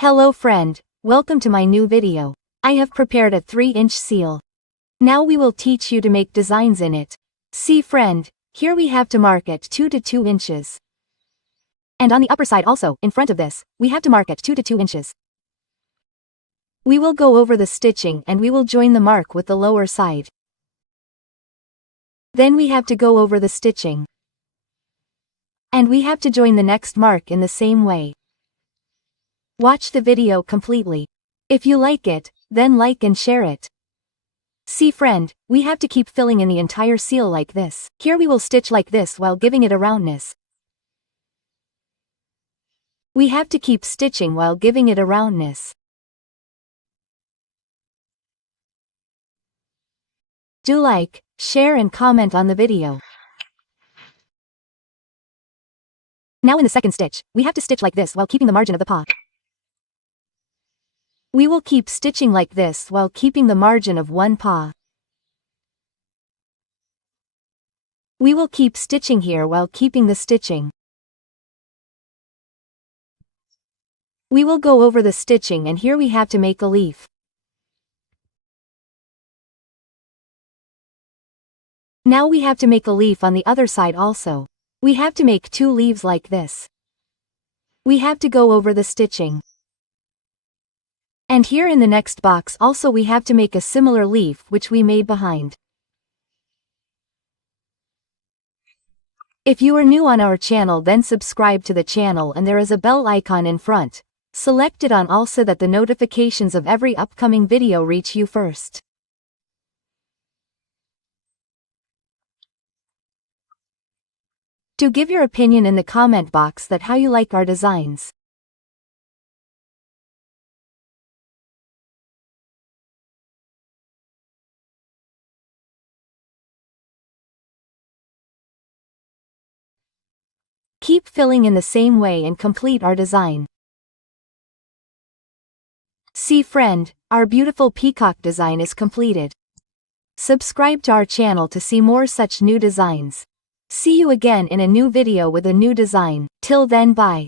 Hello friend, welcome to my new video. I have prepared a 3-inch seal. Now we will teach you to make designs in it. See friend, here we have to mark it 2 to 2 inches. And on the upper side also, in front of this, we have to mark it 2 to 2 inches. We will go over the stitching and we will join the mark with the lower side. Then we have to go over the stitching. And we have to join the next mark in the same way. Watch the video completely. If you like it, then like and share it. See friend, we have to keep filling in the entire seal like this. Here we will stitch like this while giving it a roundness. We have to keep stitching while giving it a roundness. Do like, share and comment on the video. Now in the second stitch, we have to stitch like this while keeping the margin of the paw. We will keep stitching like this while keeping the margin of one paw. We will keep stitching here while keeping the stitching. We will go over the stitching and here we have to make a leaf. Now we have to make a leaf on the other side also. We have to make 2 leaves like this. We have to go over the stitching. And here in the next box also we have to make a similar leaf which we made behind. If you are new on our channel then subscribe to the channel and there is a bell icon in front. Select it on all so that the notifications of every upcoming video reach you first. Do give your opinion in the comment box that how you like our designs. Keep filling in the same way and complete our design. See friend, our beautiful peacock design is completed. Subscribe to our channel to see more such new designs. See you again in a new video with a new design. Till then bye.